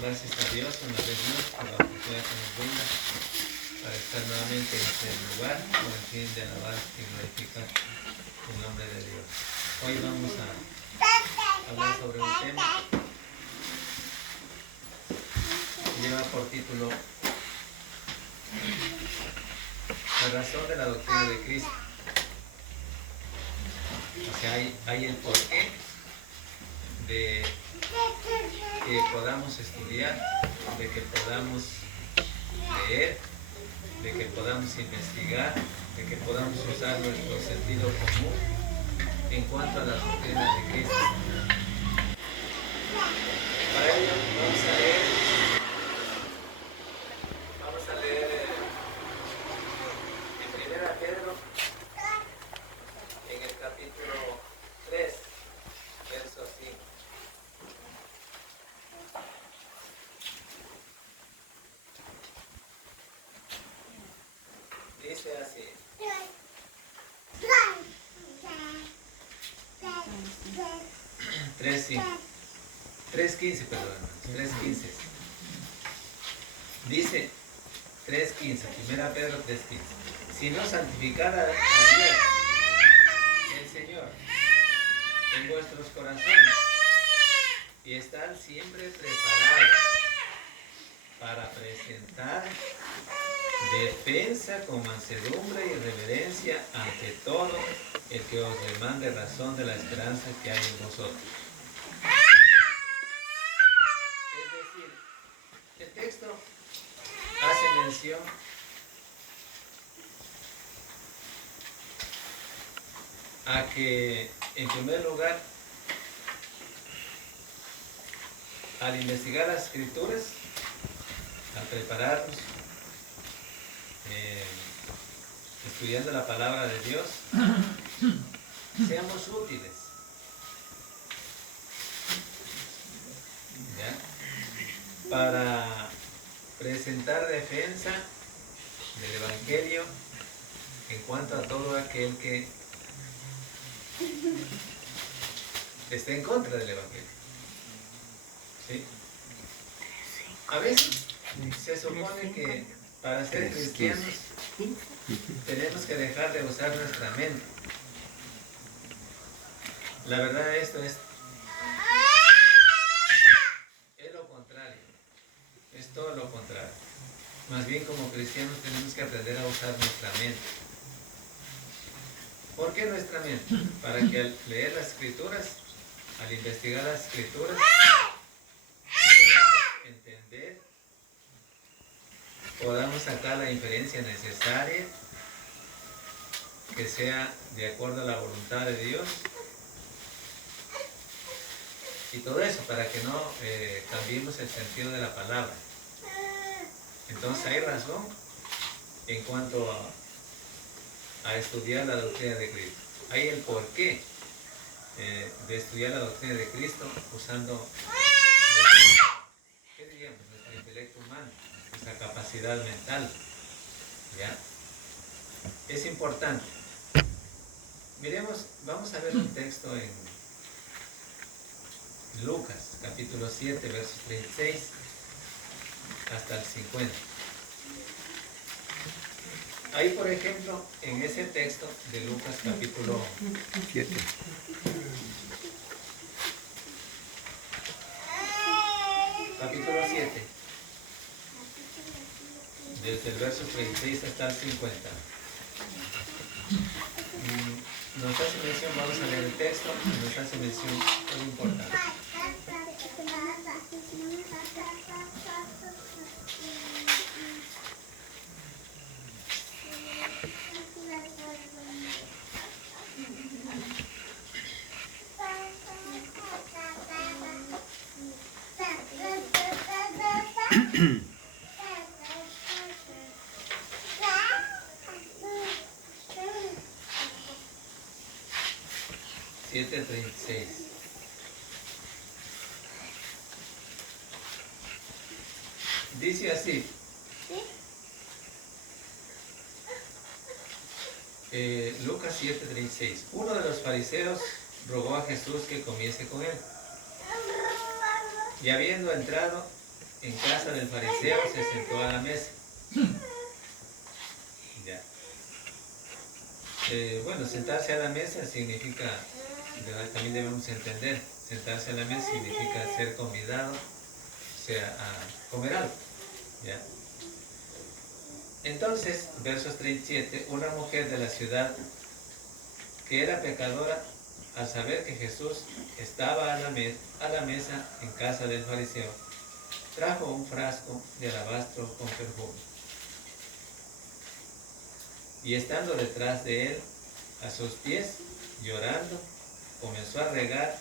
Gracias a Dios una vez más por la oportunidad que nos brinda para estar nuevamente en este lugar con el fin de alabar y glorificar el nombre de Dios. Hoy vamos a hablar sobre un tema que lleva por título La razón de la doctrina de Cristo. O sea, hay el porqué de que podamos estudiar, de que podamos leer, de que podamos investigar, de que podamos usar nuestro sentido común en cuanto a la doctrina de Cristo. Para ello vamos a leer en 1 Pedro, en el capítulo 3, verso 5. Dice así: 3.15, perdón, 3.15. Dice 3.15, 1 Pedro 3.15. Si no santificara a Dios, el Señor, en vuestros corazones, y estar siempre preparados para presentar defensa con mansedumbre y reverencia ante todo el que os demande razón de la esperanza que hay en vosotros. Es decir, el texto hace mención a que, en primer lugar, al investigar las Escrituras, al prepararnos, estudiando la palabra de Dios, seamos útiles, ¿ya?, para presentar defensa del Evangelio en cuanto a todo aquel que esté en contra del Evangelio. ¿Sí? A veces se supone que para ser cristianos tenemos que dejar de usar nuestra mente. La verdad, esto es lo contrario, es todo lo contrario. Más bien, como cristianos tenemos que aprender a usar nuestra mente. ¿Por qué nuestra mente? Para que al leer las Escrituras, al investigar las Escrituras, podamos entender, podamos sacar la inferencia necesaria, que sea de acuerdo a la voluntad de Dios, y todo eso para que no cambiemos el sentido de la palabra. Entonces hay razón en cuanto a estudiar la doctrina de Cristo. Hay el porqué de estudiar la doctrina de Cristo usando nuestro intelecto humano, nuestra capacidad mental. ¿Ya? Es importante. Miremos, vamos a ver un texto en Lucas, capítulo 7, versos 36 hasta el 50. Ahí, por ejemplo, en ese texto de Lucas, capítulo 7, desde el verso 36 hasta el 50. Nos hace mención, vamos a leer el texto, nos hace mención algo importante. (7:36) Dice así: Lucas 7:36. Uno de los fariseos rogó a Jesús que comiese con él. Y habiendo entrado, en casa del fariseo se sentó a la mesa. Ya. Bueno, sentarse a la mesa significa, también debemos entender, sentarse a la mesa significa ser convidado, o sea, a comer algo. ¿Ya? Entonces, versos 37, una mujer de la ciudad que era pecadora, al saber que Jesús estaba a la mesa en casa del fariseo, trajo un frasco de alabastro con perfume. Y estando detrás de él, a sus pies, llorando, comenzó a regar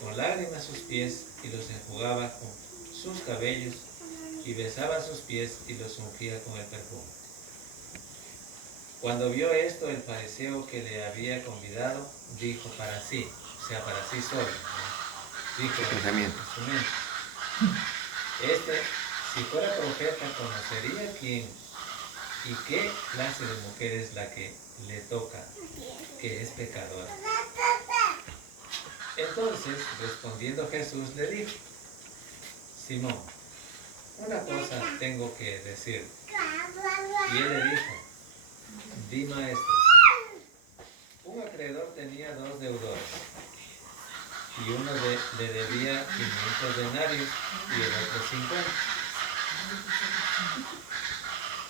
con lágrimas sus pies y los enjugaba con sus cabellos y besaba sus pies y los ungía con el perfume. Cuando vio esto, el fariseo que le había convidado dijo para sí, o sea, para sí solo, ¿no? Dijo en su mente, si fuera profeta, conocería quién y qué clase de mujer es la que le toca, que es pecadora. Entonces, respondiendo Jesús, le dijo, Simón, una cosa tengo que decir. Y él le dijo, di, maestro. Un acreedor tenía 2 deudores, y uno le debía 500 denarios y el otro 50.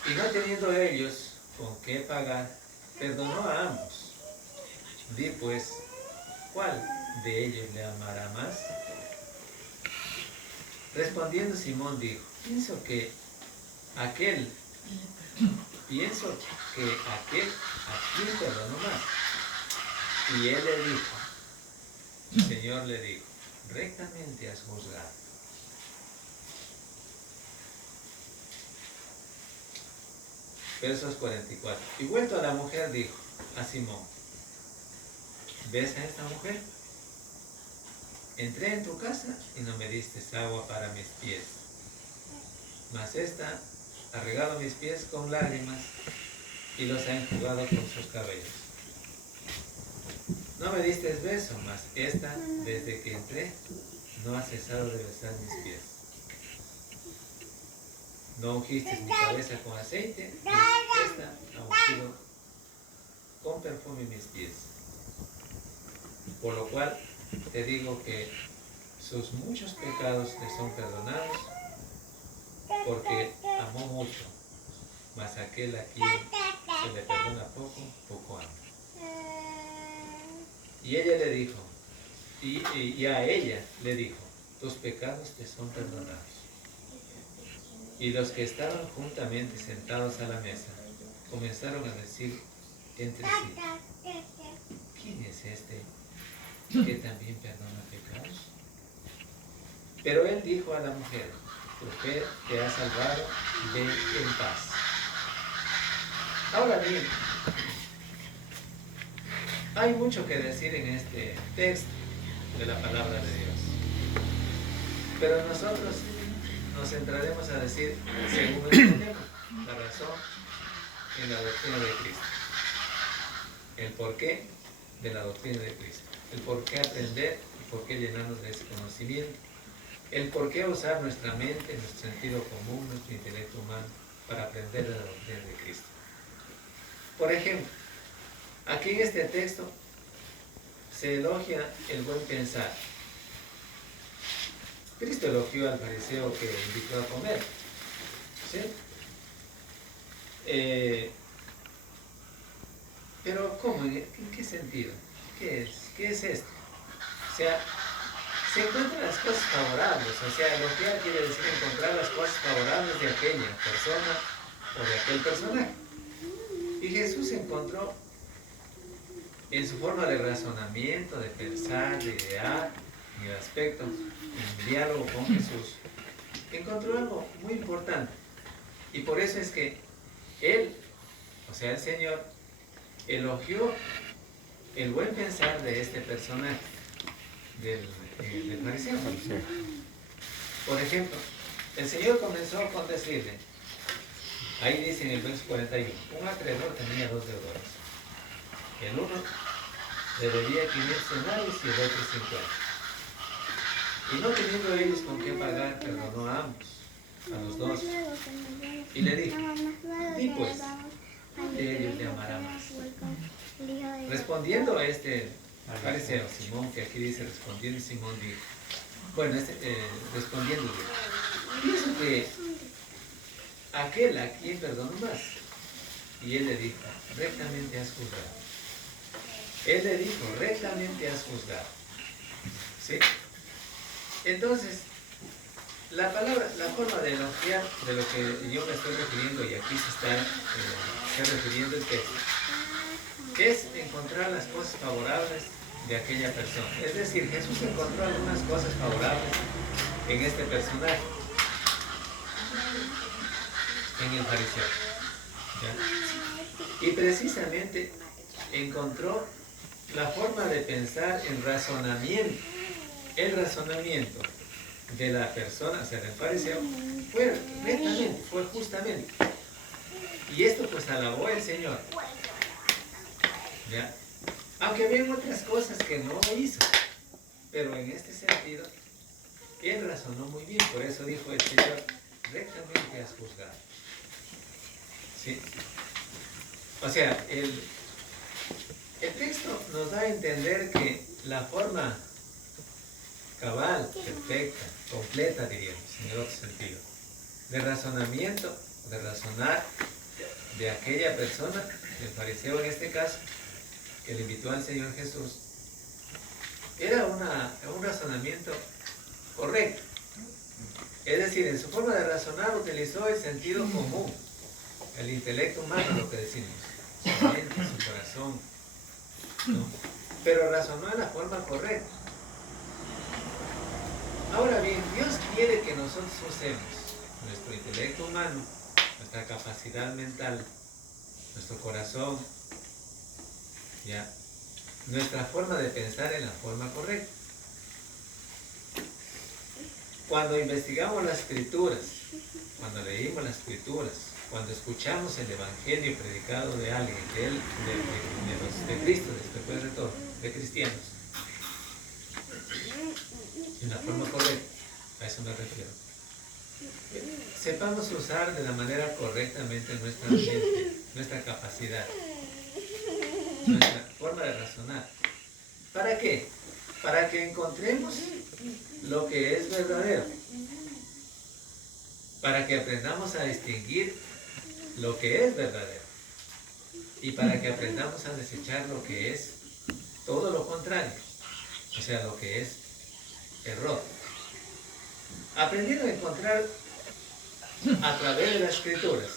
Y no teniendo ellos con qué pagar, perdonó a ambos. Di pues, ¿cuál de ellos le amará más? Respondiendo Simón dijo, pienso que aquel a quien perdonó más. Y él le dijo, el Señor le dijo, rectamente has juzgado. Versos 44. Y vuelto a la mujer dijo a Simón, ¿ves a esta mujer? Entré en tu casa y no me diste agua para mis pies, mas esta ha regado mis pies con lágrimas y los ha enjugado con sus cabellos. No me diste beso, mas esta, desde que entré, no ha cesado de besar mis pies. No ungiste mi cabeza con aceite, mas esta ha ungido con perfume mis pies. Por lo cual te digo que sus muchos pecados le son perdonados, porque amó mucho, mas aquel a quien se le perdona poco, poco ama. Y ella le dijo, y a ella le dijo, tus pecados te son perdonados. Y los que estaban juntamente sentados a la mesa comenzaron a decir entre sí, ¿quién es este que también perdona pecados? Pero él dijo a la mujer, tu fe te ha salvado, ve en paz. Ahora bien, hay mucho que decir en este texto de la palabra de Dios, pero nosotros nos centraremos a decir, según el tema, la razón en la doctrina de Cristo, el porqué de la doctrina de Cristo, el por qué aprender y por qué llenarnos de ese conocimiento, el por qué usar nuestra mente, nuestro sentido común, nuestro intelecto humano para aprender de la doctrina de Cristo. Por ejemplo, aquí en este texto se elogia el buen pensar. Cristo elogió al fariseo que invitó a comer, ¿sí? Pero ¿cómo? ¿En qué sentido? ¿Qué es esto? O sea, se encuentran las cosas favorables, o sea, elogiar quiere decir encontrar las cosas favorables de aquella persona o de aquel personaje. Y Jesús encontró en su forma de razonamiento, de pensar, de idear, en el aspecto, en diálogo con Jesús, encontró algo muy importante. Y por eso es que él, o sea el Señor, elogió el buen pensar de este personaje, del fariseo. Por ejemplo, el Señor comenzó con decirle, ahí dice en el verso 41, un acreedor tenía 2 deudores. El uno le debía 500 denarios y el otro 50. Y no teniendo ellos con qué pagar, perdonó a ambos. a los dos y le dijo, di pues, Dios te amará más. Respondiendo a este fariseo, Simón, que aquí dice respondiendo, Simón dijo, bueno, respondiendo dijo, pienso que aquel a quien perdonó más. Y él le dijo, rectamente has juzgado. Él le dijo, rectamente has juzgado. ¿Sí? Entonces, la forma de elogiar de lo que yo me estoy refiriendo, y aquí se está refiriendo el texto, es encontrar las cosas favorables de aquella persona. Es decir, Jesús encontró algunas cosas favorables en este personaje, en el fariseo. ¿Ya? Y precisamente encontró la forma de pensar en razonamiento. El razonamiento de la persona, o sea, del fariseo, fue rectamente, fue justamente. Y esto pues alabó el Señor. ¿Ya? Aunque había otras cosas que no hizo, pero en este sentido, él razonó muy bien, por eso dijo el Señor, rectamente has juzgado. ¿Sí? O sea, el texto nos da a entender que la forma cabal, perfecta, completa, diríamos, en el otro sentido, de razonamiento, de razonar de aquella persona, el fariseo en este caso, que le invitó al Señor Jesús, era un razonamiento correcto. Es decir, en su forma de razonar utilizó el sentido común, el intelecto humano, lo que decimos, su mente, su corazón, ¿no? Pero razonó en la forma correcta. Ahora bien, Dios quiere que nosotros usemos nuestro intelecto humano, nuestra capacidad mental, nuestro corazón, ¿ya? Nuestra forma de pensar en la forma correcta. Cuando investigamos las Escrituras, cuando leímos las Escrituras, cuando escuchamos el Evangelio predicado de alguien, de Cristo, después de todo, de cristianos, en la forma correcta, a eso me refiero. Sepamos usar de la manera correctamente nuestra mente, nuestra capacidad, nuestra forma de razonar. ¿Para qué? Para que encontremos lo que es verdadero. Para que aprendamos a distinguir lo que es verdadero. Y para que aprendamos a desechar lo que es todo lo contrario. O sea, lo que es error. Aprendiendo a encontrar a través de las Escrituras,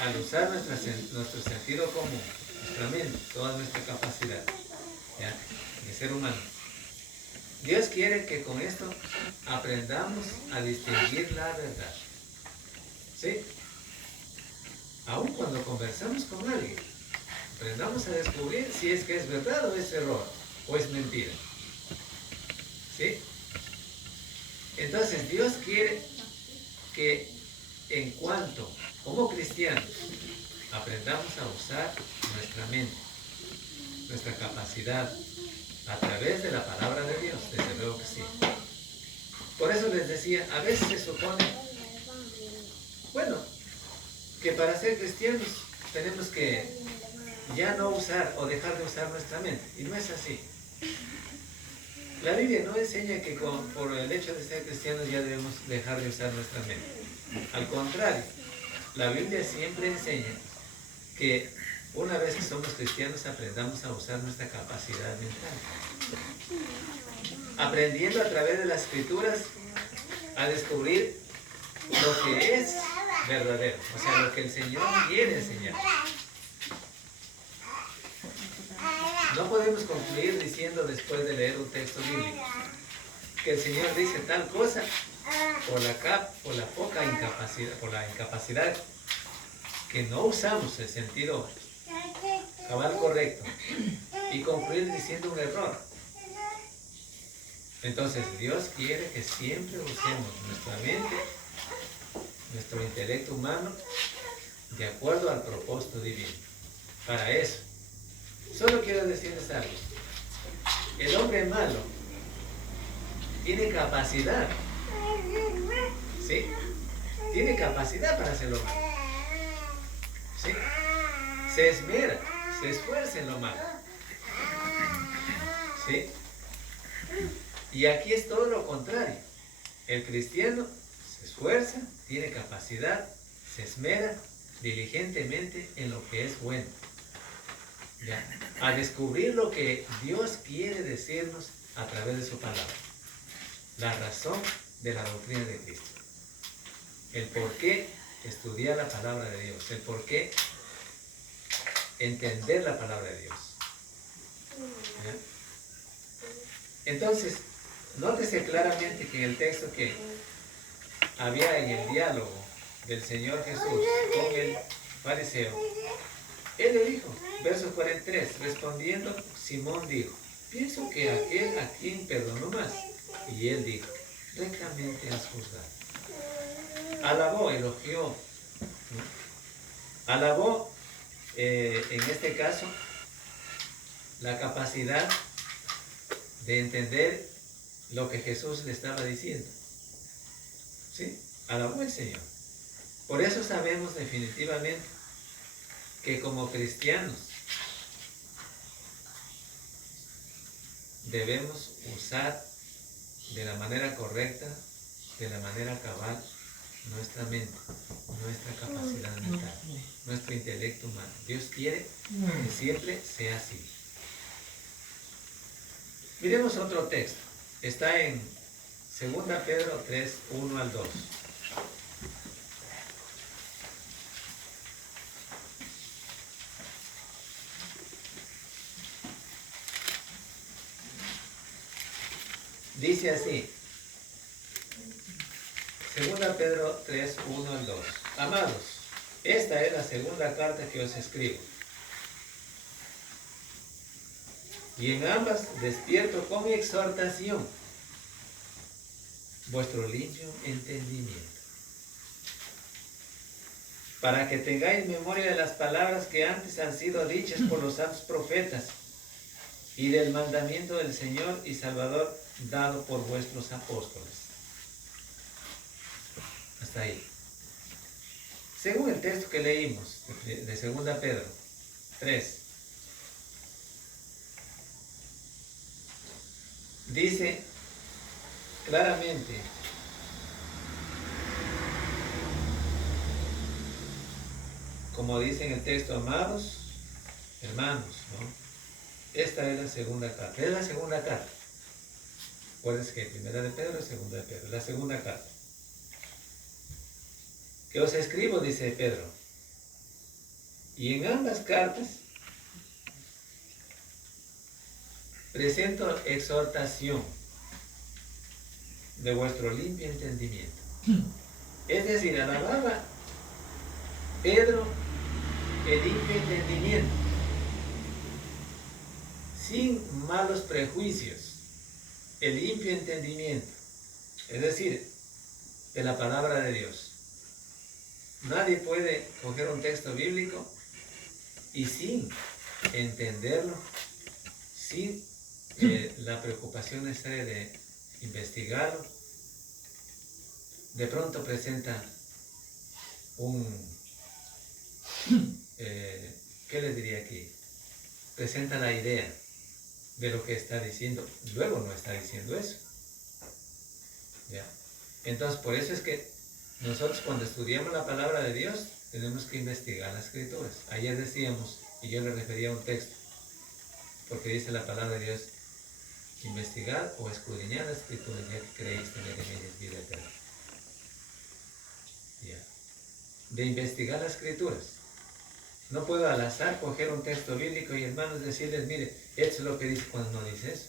al usar nuestro sentido común, nuestra mente, toda nuestra capacidad, ¿ya?, de ser humano. Dios quiere que con esto aprendamos a distinguir la verdad. ¿Sí? Aun cuando conversamos con alguien, aprendamos a descubrir si es que es verdad o es error, o es mentira. ¿Sí? Entonces Dios quiere que en cuanto, como cristianos, aprendamos a usar nuestra mente, nuestra capacidad, a través de la palabra de Dios, desde luego que sí. Por eso les decía, a veces se supone, bueno, que para ser cristianos tenemos que ya no usar o dejar de usar nuestra mente, y no es así. La Biblia no enseña que por el hecho de ser cristianos ya debemos dejar de usar nuestra mente. Al contrario, la Biblia siempre enseña que una vez que somos cristianos aprendamos a usar nuestra capacidad mental. Aprendiendo a través de las Escrituras a descubrir lo que es verdadero, o sea, lo que el Señor quiere enseñar. No podemos concluir diciendo después de leer un texto bíblico que el Señor dice tal cosa por la incapacidad que no usamos el sentido cabal correcto y concluir diciendo un error. Entonces Dios quiere que siempre usemos nuestra mente, nuestro intelecto humano de acuerdo al propósito divino. Para eso, solo quiero decirles algo. El hombre malo tiene capacidad, ¿sí?, tiene capacidad para hacer lo malo. ¿Sí? Se esmera, se esfuerza en lo malo. ¿Sí? Y aquí es todo lo contrario. El cristiano se esfuerza, tiene capacidad, se esmera diligentemente en lo que es bueno. ¿Ya? A descubrir lo que Dios quiere decirnos a través de su palabra. La razón de la doctrina de Cristo. El por qué estudiar la palabra de Dios. El por qué entender la palabra de Dios. ¿Ya? Entonces, nótese claramente que en el texto que había en el diálogo del Señor Jesús con el fariseo, Él le dijo, verso 43, respondiendo, Simón dijo, pienso que aquel a quien perdonó más. Y él dijo, rectamente has juzgado. Alabó, elogió, ¿no? Alabó, en este caso, la capacidad de entender lo que Jesús le estaba diciendo. ¿Sí? Alabó el Señor. Por eso sabemos definitivamente que como cristianos debemos usar de la manera correcta, de la manera cabal, nuestra mente, nuestra capacidad mental, nuestro intelecto humano. Dios quiere que siempre sea así. Miremos otro texto. Está en 2 Pedro 3, 1 al 2. Dice así, 2 Pedro 3, 1 al 2. Amados, esta es la segunda carta que os escribo. Y en ambas despierto con mi exhortación vuestro limpio entendimiento, para que tengáis memoria de las palabras que antes han sido dichas por los santos profetas, y del mandamiento del Señor y Salvador dado por vuestros apóstoles. Hasta ahí. Según el texto que leímos de 2 Pedro 3, dice claramente, como dice en el texto, amados hermanos, ¿no? Esta es la segunda carta. Es la segunda carta. Acuérdense que primera de Pedro y segunda de Pedro. La segunda carta. Que os escribo, dice Pedro. Y en ambas cartas presento exhortación de vuestro limpio entendimiento. Es decir, alababa Pedro el limpio entendimiento, sin malos prejuicios, el limpio entendimiento, es decir, de la palabra de Dios. Nadie puede coger un texto bíblico y sin entenderlo, sin la preocupación necesaria de investigarlo, de pronto presenta ¿qué les diría aquí? Presenta la idea de lo que está diciendo, luego no está diciendo eso. ¿Ya? Entonces, por eso es que nosotros cuando estudiamos la palabra de Dios, tenemos que investigar las escrituras. Ayer decíamos, y yo le refería a un texto, porque dice la palabra de Dios, investigar o escudriñar las escrituras, ya que creéis tener en ellas vida eterna. ¿Ya? De investigar las escrituras. No puedo al azar coger un texto bíblico y hermanos decirles, mire, esto es lo que dice cuando no dice eso.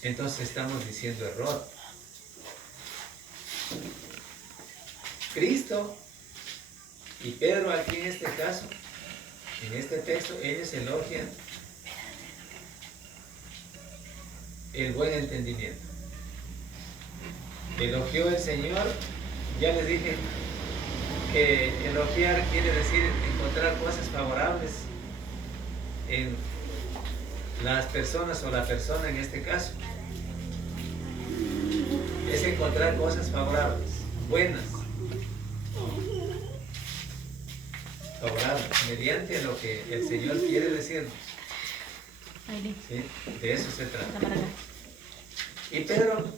Entonces estamos diciendo error. Cristo y Pedro aquí en este caso, en este texto, ellos elogian el buen entendimiento. Elogió el Señor, ya les dije que elogiar quiere decir encontrar cosas favorables en las personas o la persona en este caso. Es encontrar encontrar cosas favorables, buenas, favorables, mediante lo que el Señor quiere decirnos. ¿Sí? De eso se trata. Y Pedro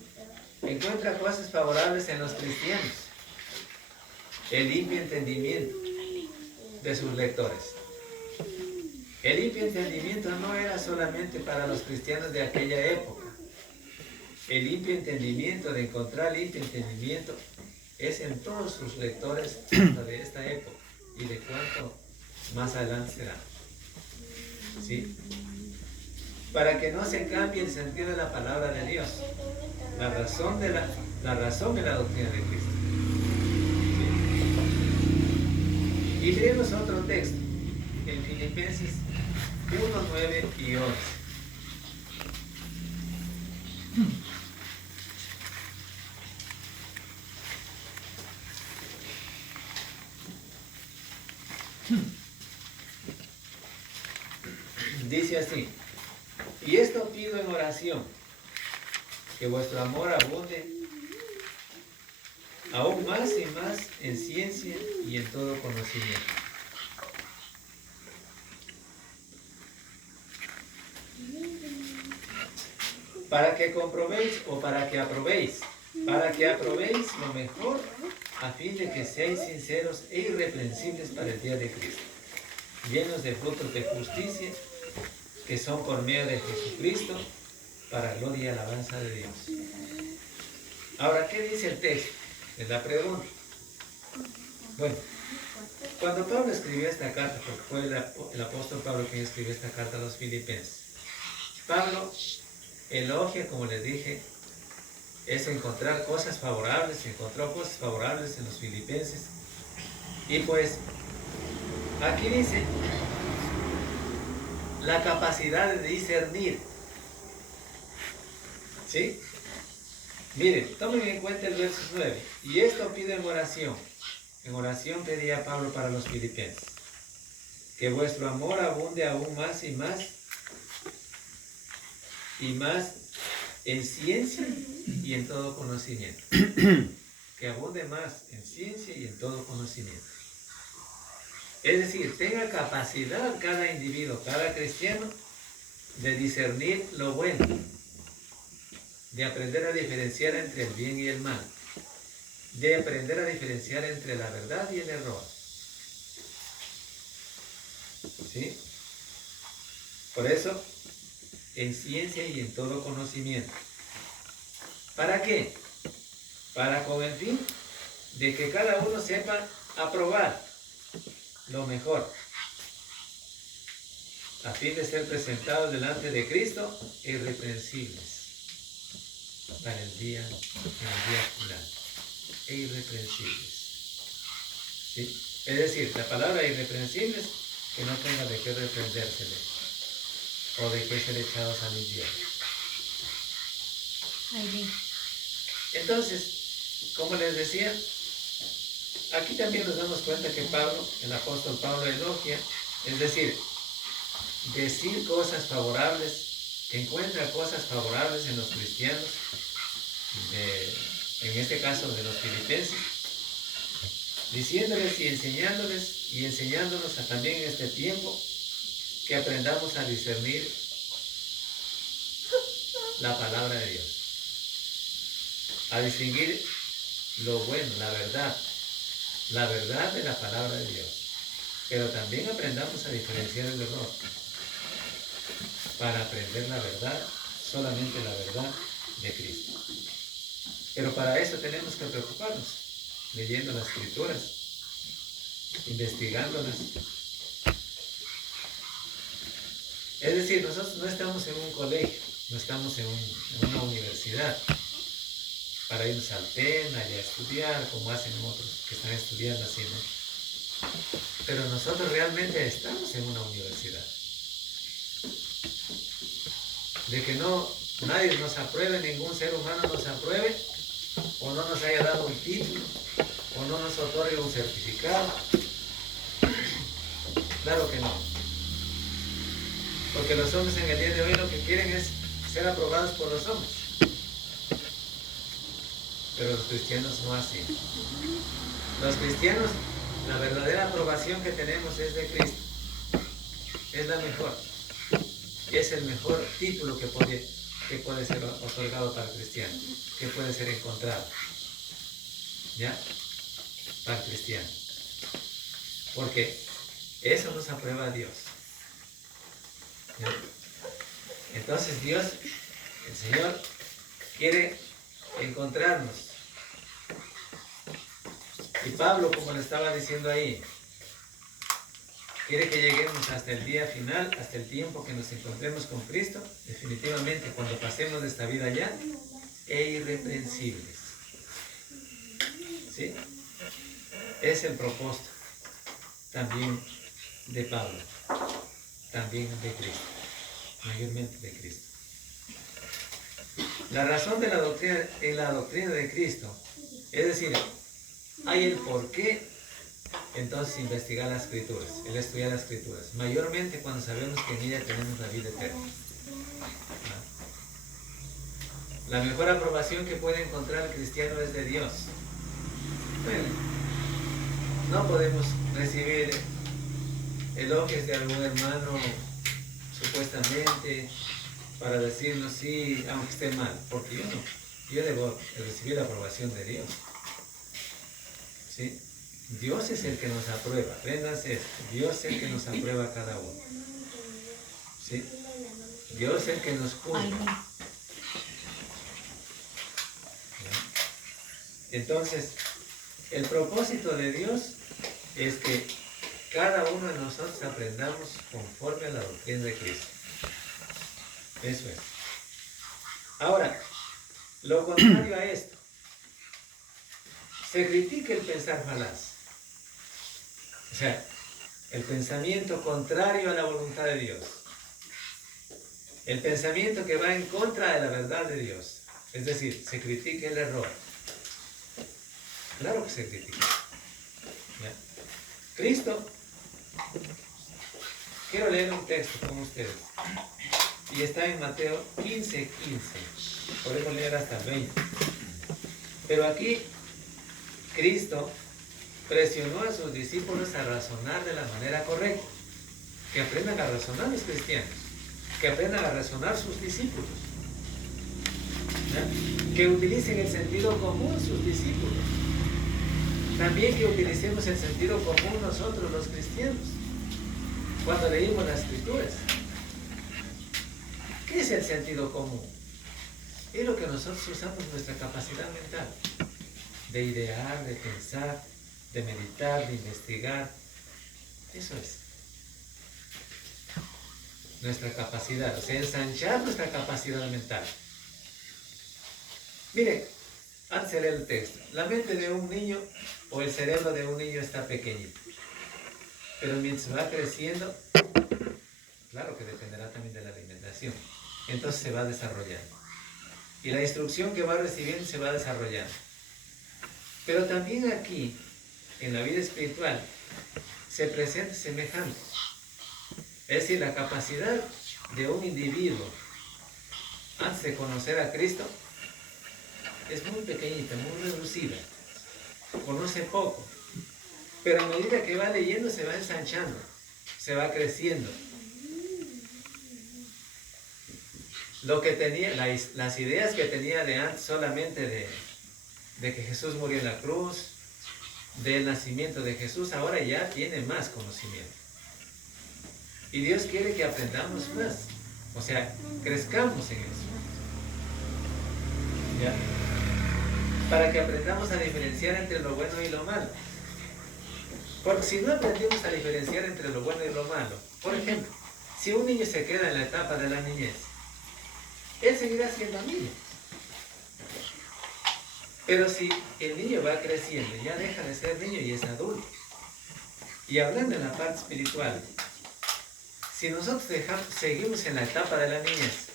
encuentra cosas favorables en los cristianos. El limpio entendimiento de sus lectores. El limpio entendimiento no era solamente para los cristianos de aquella época. El limpio entendimiento, de encontrar limpio entendimiento, es en todos sus lectores de esta época y de cuánto más adelante será. ¿Sí? Para que no se cambie el sentido de la palabra de Dios, la razón de la doctrina de Cristo. ¿Sí? Y leemos otro texto en Filipenses 1, 9 y 11. Dice así: y esto pido en oración, que vuestro amor abunde aún más y más en ciencia y en todo conocimiento. Para que comprobéis o para que aprobéis lo mejor, a fin de que seáis sinceros e irreprensibles para el día de Cristo, llenos de frutos de justicia, que son por medio de Jesucristo, para gloria y alabanza de Dios. Ahora, ¿qué dice el texto? Es la pregunta. Bueno, cuando Pablo escribió esta carta, porque fue el apóstol Pablo quien escribió esta carta a los filipenses, Pablo elogia, como les dije, es encontrar cosas favorables, encontró cosas favorables en los filipenses. Y pues, aquí dice la capacidad de discernir. ¿Sí? Miren, tomen en cuenta el verso 9. Y esto pido en oración. En oración pedía Pablo para los filipenses: que vuestro amor abunde aún más y más en ciencia y en todo conocimiento. Que abunde más en ciencia y en todo conocimiento. Es decir, tenga capacidad cada individuo, cada cristiano, de discernir lo bueno, de aprender a diferenciar entre el bien y el mal, de aprender a diferenciar entre la verdad y el error. ¿Sí? Por eso, en ciencia y en todo conocimiento. ¿Para qué? Para con el fin de que cada uno sepa aprobar lo mejor, a fin de ser presentados delante de Cristo irreprensibles para el día final, e irreprensibles. ¿Sí? Es decir, la palabra irreprensibles, que no tenga de qué reprendérsele o de qué ser echados al infierno. Entonces, como les decía, aquí también nos damos cuenta que Pablo, el apóstol Pablo, elogia, es decir, decir cosas favorables, encuentra cosas favorables en los cristianos, en este caso de los filipenses, diciéndoles y enseñándonos también en este tiempo que aprendamos a discernir la palabra de Dios, a distinguir lo bueno, la verdad de la palabra de Dios, pero también aprendamos a diferenciar el error, para aprender la verdad, solamente la verdad de Cristo. Pero para eso tenemos que preocuparnos, leyendo las Escrituras, investigándolas. Es decir, nosotros no estamos en un colegio, no estamos en una universidad para irnos al PEN, allá a estudiar, como hacen otros que están estudiando así, ¿no? Pero nosotros realmente estamos en una universidad. De que nadie nos apruebe, ningún ser humano nos apruebe, o no nos haya dado un título, o no nos otorgue un certificado. Claro que no. Porque los hombres en el día de hoy lo que quieren es ser aprobados por los hombres. pero los cristianos no así. Los cristianos, la verdadera aprobación que tenemos es de Cristo. Es la mejor. Es el mejor título que puede ser otorgado para el cristiano, que puede ser encontrado. ¿Ya? Para el cristiano. Porque eso nos aprueba a Dios. ¿Ya? Entonces Dios, el Señor, quiere encontrarnos. Y Pablo, como le estaba diciendo ahí, quiere que lleguemos hasta el día final, hasta el tiempo que nos encontremos con Cristo, definitivamente cuando pasemos de esta vida ya, irreprensibles. ¿Sí? Es el propósito también de Pablo, también de Cristo, mayormente de Cristo. La razón de la doctrina, en la doctrina de Cristo, es decir, hay el por qué, entonces investigar las Escrituras, el estudiar las Escrituras, mayormente cuando sabemos que en ella tenemos la vida eterna. La mejor aprobación que puede encontrar el cristiano es de Dios. Bueno, no podemos recibir elogios de algún hermano supuestamente para decirnos sí, aunque esté mal, porque yo debo recibir la aprobación de Dios. ¿Sí? Dios es el que nos aprueba, apréndanse esto, Dios es el que nos aprueba a cada uno. ¿Sí? Dios es el que nos juzga. Entonces, el propósito de Dios es que cada uno de nosotros aprendamos conforme a la doctrina de Cristo. Eso es. Ahora, lo contrario a esto, se critica el pensar falaz. O sea, el pensamiento contrario a la voluntad de Dios. El pensamiento que va en contra de la verdad de Dios. Es decir, se critica el error. Claro que se critica. ¿Ya? Cristo, quiero leer un texto con ustedes. Y está en Mateo 15:15. Podemos leer hasta el 20. Pero aquí, Cristo presionó a sus discípulos a razonar de la manera correcta. Que aprendan a razonar los cristianos. Que aprendan a razonar sus discípulos. ¿Ya? Que utilicen el sentido común sus discípulos. También que utilicemos el sentido común nosotros los cristianos. Cuando leímos las Escrituras. ¿Qué es el sentido común? Es lo que nosotros usamos nuestra capacidad mental. De idear, de pensar, de meditar, de investigar. Eso es. Nuestra capacidad, o sea, ensanchar nuestra capacidad mental. Miren, antes de leer el texto, la mente de un niño o el cerebro de un niño está pequeñito. Pero mientras va creciendo, claro que dependerá también de la alimentación. Entonces se va desarrollando. Y la instrucción que va recibiendo se va desarrollando. Pero también aquí, en la vida espiritual, se presenta semejante. Es decir, la capacidad de un individuo antes de conocer a Cristo es muy pequeñita, muy reducida. Conoce poco. Pero a medida que va leyendo se va ensanchando, se va creciendo. Lo que tenía, las ideas que tenía de antes solamente de que Jesús murió en la cruz, del nacimiento de Jesús, ahora ya tiene más conocimiento. Y Dios quiere que aprendamos más, o sea, crezcamos en eso. ¿Ya? Para que aprendamos a diferenciar entre lo bueno y lo malo. Porque si no aprendemos a diferenciar entre lo bueno y lo malo, por ejemplo, si un niño se queda en la etapa de la niñez, él seguirá siendo niño. Pero si el niño va creciendo, ya deja de ser niño y es adulto. Y hablando en la parte espiritual, si nosotros seguimos en la etapa de la niñez,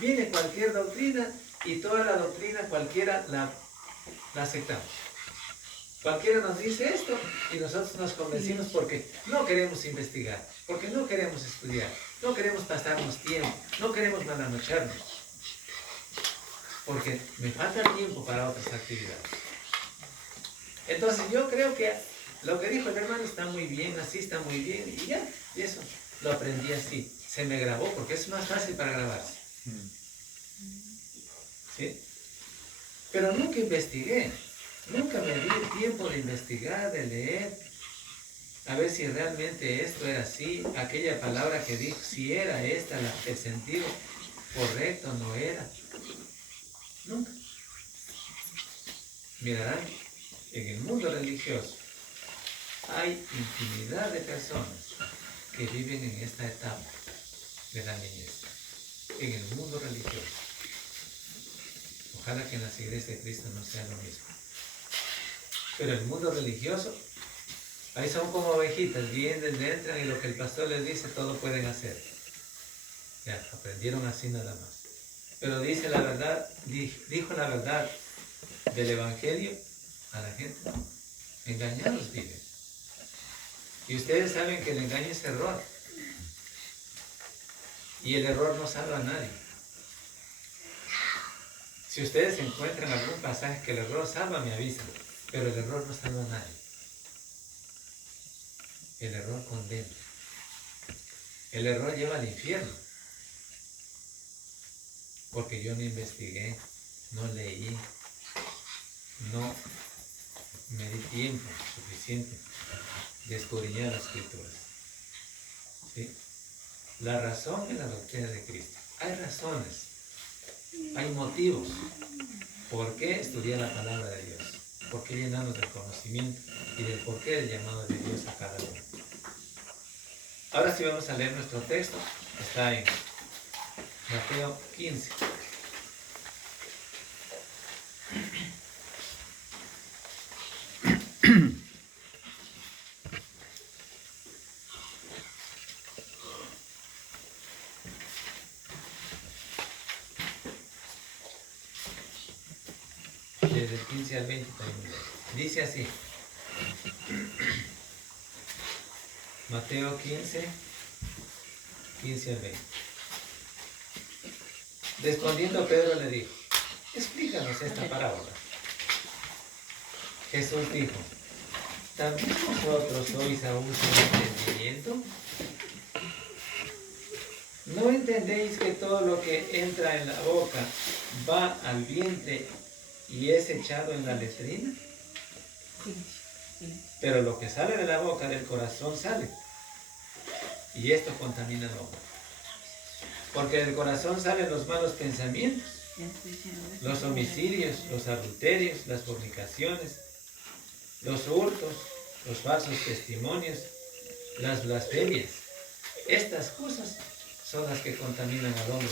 viene cualquier doctrina y toda la doctrina cualquiera la aceptamos. Cualquiera nos dice esto y nosotros nos convencimos porque no queremos investigar, porque no queremos estudiar, no queremos pasarnos tiempo, no queremos malanocharnos. porque me falta tiempo para otras actividades. Entonces yo creo que lo que dijo el hermano está muy bien, así está muy bien, y ya, y eso lo aprendí así. Se me grabó porque es más fácil para grabarse. ¿Sí? Pero nunca investigué, nunca me di el tiempo de investigar, de leer, a ver si realmente esto era así, aquella palabra que dijo, si era esta el sentido correcto o no era. Nunca. Mirarán, en el mundo religioso hay infinidad de personas que viven en esta etapa de la niñez, en el mundo religioso. Ojalá que en las iglesias de Cristo no sea lo mismo. Pero el mundo religioso, ahí son como ovejitas, vienen, entran y lo que el pastor les dice, todo pueden hacer. Ya, aprendieron así nada más. Pero dice la verdad, dijo la verdad del Evangelio a la gente. Engañados viven. Y ustedes saben que el engaño es error. Y el error no salva a nadie. Si ustedes encuentran algún pasaje que el error salva, me avisan. Pero el error no salva a nadie. El error condena. El error lleva al infierno. Porque yo no investigué, no leí, no me di tiempo suficiente de escudriñar las Escrituras. ¿Sí? La razón es la doctrina de Cristo. Hay razones, hay motivos. ¿Por qué estudiar la palabra de Dios? ¿Por qué llenarnos del conocimiento y del porqué del llamado de Dios a cada uno? Ahora sí vamos a leer nuestro texto. Está en Mateo 15. Desde el 15 al 20 también. Dice así. Mateo 15, 15 al 20. Respondiendo Pedro le dijo, explícanos esta parábola. Jesús dijo, ¿también vosotros sois aún sin entendimiento? ¿No entendéis que todo lo que entra en la boca va al vientre y es echado en la letrina? Pero lo que sale de la boca del corazón sale, y esto contamina el hombre. Porque del corazón salen los malos pensamientos, los homicidios, los adulterios, las fornicaciones, los hurtos, los falsos testimonios, las blasfemias. Estas cosas son las que contaminan al hombre.